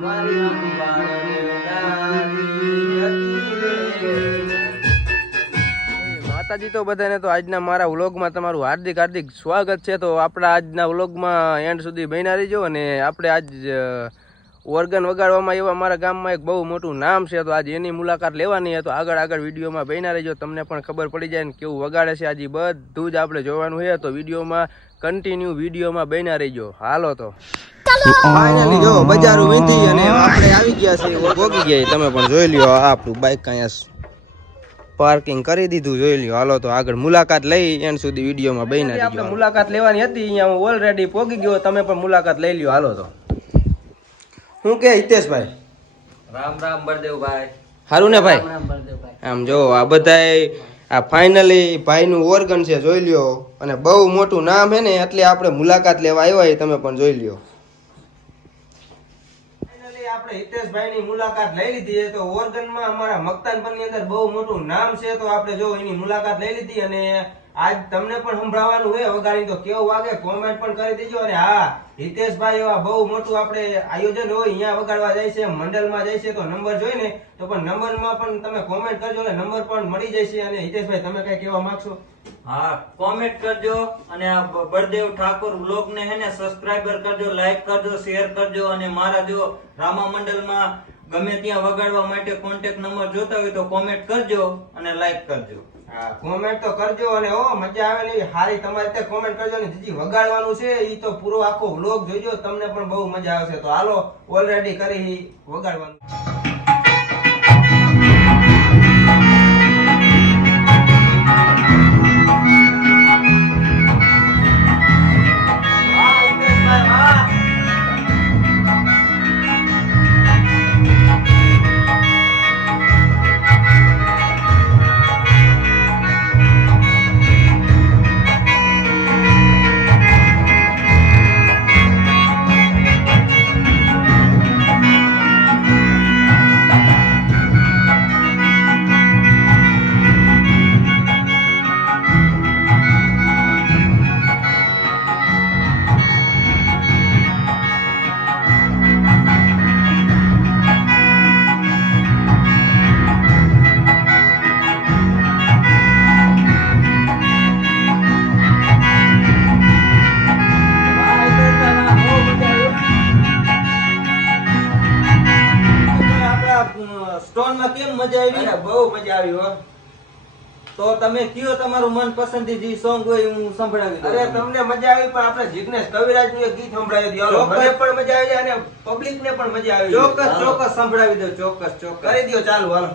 મારી માતાજી તો બધાને તો આજના મારા વ્લોગમાં તમારું હાર્દિક હાર્દિક સ્વાગત છે. તો આપણા આજના વ્લોગમાં એન્ડ સુધી બન્યા રહીજો. અને આપણે આજ ઓર્ગન વગાડવામાં એવા મારા ગામમાં એક બહુ મોટું નામ છે, તો આજે એની મુલાકાત લેવાની છે. તો આગળ વિડીયોમાં બન્યા રહીજો, તમને પણ ખબર પડી જાય ને કેવું વગાડે છે. આજે બધું જ આપણે જોવાનું છે, તો વિડીયોમાં કન્ટિન્યુ વિડીયોમાં બન્યા રહીજો. હાલો તો ફાઇનલી જો બજારું વીંધી અને આપણે આવી ગયા છે, ભોગી ગયા. તમે પણ જોઈ લ્યો, આપણું બાઇક અહીંયા પાર્કિંગ કરી દીધું, જોઈ લ્યો. હાલો તો આગળ મુલાકાત લઈ એન્ડ સુધી વિડીયોમાં બન્યા રહીજો. આપણે મુલાકાત લેવાની હતી, અહીંયા હું ઓલરેડી પોગી ગયો, તમે પણ મુલાકાત લઈ લ્યો. હાલો તો હું કે હિતેશભાઈ રામ રામ બળદેવભાઈ. હારું ને ભાઈ? આમ જો આ બધાય આ ફાઇનલી ભાઈનું ઓર્ગન છે, જોઈ લ્યો. અને બહુ મોટું નામ છે ને, એટલે આપણે મુલાકાત લેવા આવ્યા, તમે પણ જોઈ લ્યો. ફાઇનલી આપણે હિતેશભાઈની મુલાકાત લઈ લીધી. તો ઓર્ગનમાં અમારા મકતાનપરની અંદર બહુ મોટું નામ છે, તો આપણે જો એની મુલાકાત લઈ લીધી. અને આજ તમને પણ સંભળાવવાનું હોય વગાડીને, તો કેવું વાગે કોમેન્ટ પણ કરી દેજો. અને હા, હિતેશભાઈ એવા બહુ મોટું આપણે આયોજન હોય અહીંયા વગાડવા જાય છે, મંડળમાં જાય છે, તો નંબર જોઈને તો પણ નંબરમાં પણ તમે કોમેન્ટ કરજો, એટલે નંબર પણ મળી જાય છે. અને હિતેશભાઈ તમે કઈ કહેવા માંગશો? હા, કોમેન્ટ કરજો અને આ બળદેવ ઠાકોર વ્લોગ ને હે ને સબસ્ક્રાઇબર કરજો, લાઈક કરજો, શેર કરજો. અને મારા જો રામા મંડળમાં ગમે ત્યાં વગાડવા માટે કોન્ટેક્ટ નંબર જોતા હોય તો કોમેન્ટ કરજો અને લાઈક કરજો. હા, કોમેન્ટ તો કરજો. અને ઓ મજા આવે ને હારી તમારે ત્યાં કોમેન્ટ કરજો. ને જે વગાડવાનું છે ઈ તો પૂરો આખો વ્લોગ જોજો, તમને પણ બહુ મજા આવશે. તો હાલો ઓલરેડી કરી વગાડવાનું. સ્ટોનમાં કેમ મજા આવી? અરે બહુ મજા આવી હો. તો તમે કયો તમારું મનપસંદી જે સોંગ હોય હું સંભળાવી દઉં. અરે તમને મજા આવી, પણ આપણે જિગ્નેશ કવિરાજ નું એક ગીત સંભળાવી દઈએ. હાલો, મને પણ મજા આવી અને પબ્લિક ને પણ મજા આવી. ચોક્કસ સંભળાવી દઉં. ચોક્કસ કરી દો, ચાલુ. હાલો.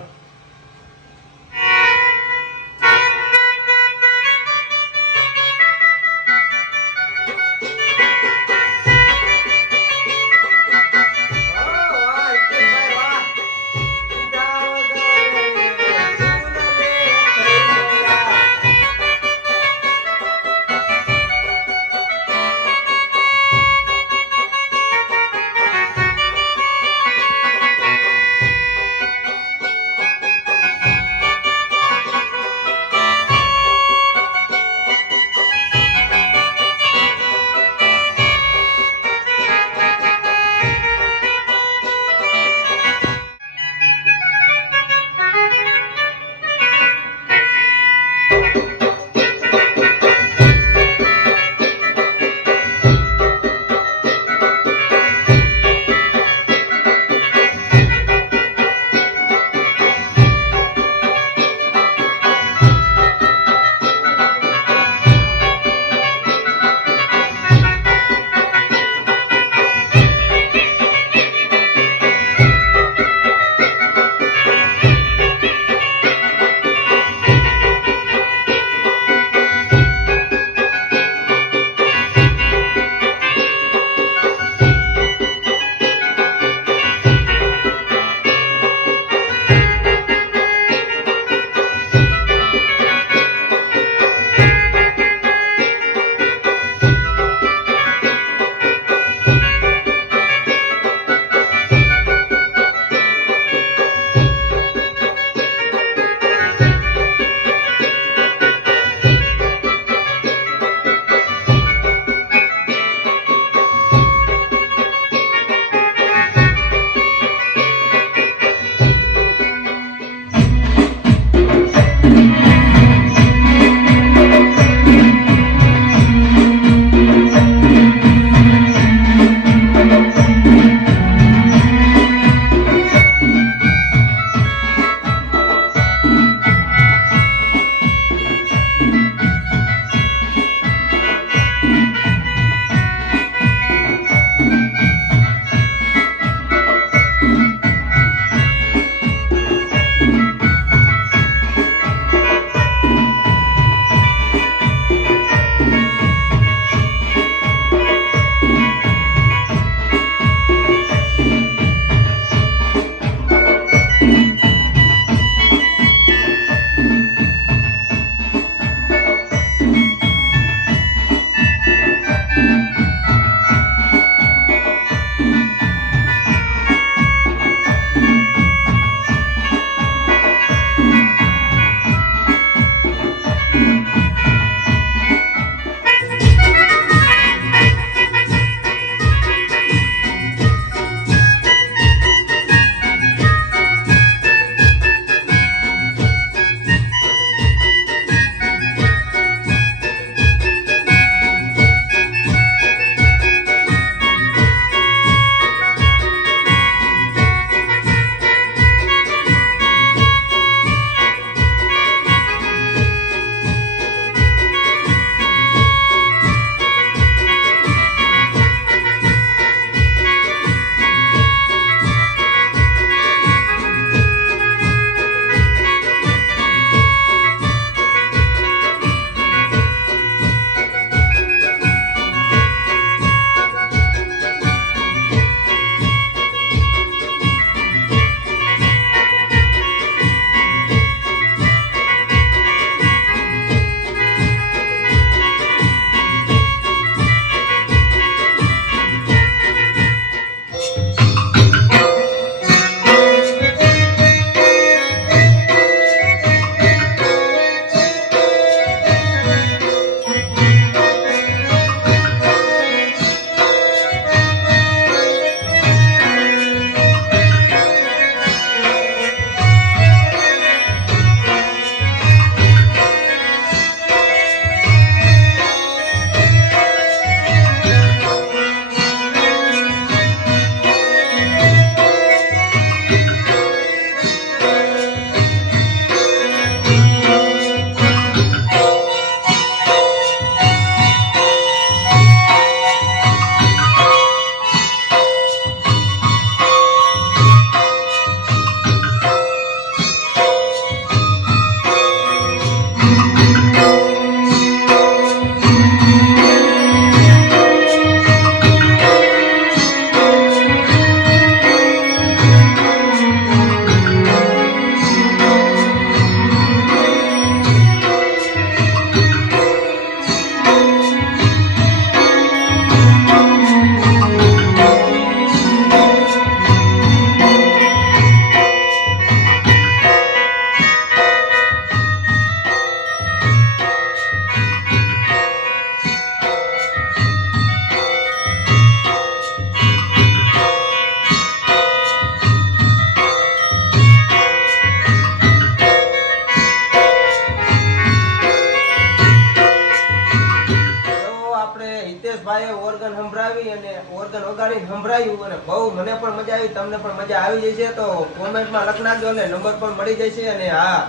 કહાની સંભળાયું અને બહુ મને પણ મજા આવી, તમને પણ મજા આવી જશે તો કોમેન્ટમાં લખ નાખજો અને નંબર પણ મળી જશે. અને હા,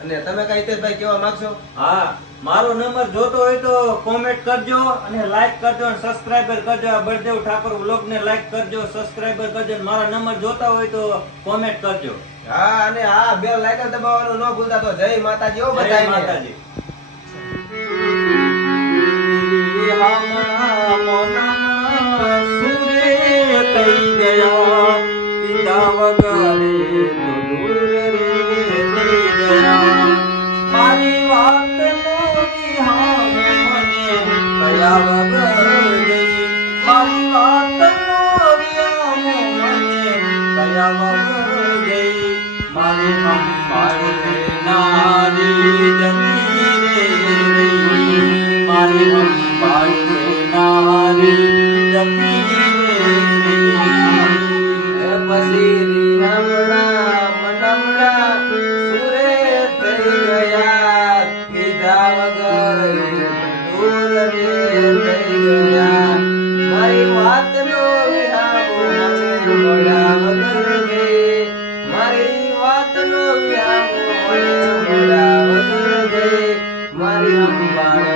અને તમે કઈ હિતેશભાઈ કહેવા માંગશો? હા, મારો નંબર જોતો હોય તો કોમેન્ટ કરજો અને લાઈક કરજો અને સબસ્ક્રાઇબર કરજો. આ બળદેવ ઠાકોર વ્લોગ ને લાઈક કરજો, સબસ્ક્રાઇબર કરજો અને મારા નંબર જોતા હોય તો કોમેન્ટ કરજો. હા, અને હા, બેલ આઇકન દબાવવાનું ન ભૂલતા. તો જય માતાજી. ઓ જય બધાયને. માતાજી. હમણાં મોનામાં સૂરે થઈ ગયા, પીધા વગરે તો દૂર રે થઈ ગયા. મારી વાતનો વિહામ મને કયા વગર ગઈ. મારી વાતનો વિહામ મને કયા વગર ગઈ. મારી સંભાળ લેનારી જતી રે રહી. મારી સંભાળ લેનારી જતી રે રહી. પછી રીહમણા મનમણા સૂરે થઈ ગયા, કીધા વગર દૂર રે થઈ ગયા. મારી વાતનો વિહામો મને મોડા વગર ગઈ. મારી વાતનો વિહામો મને મોડા વગર ગઈ. મારી સંભાળ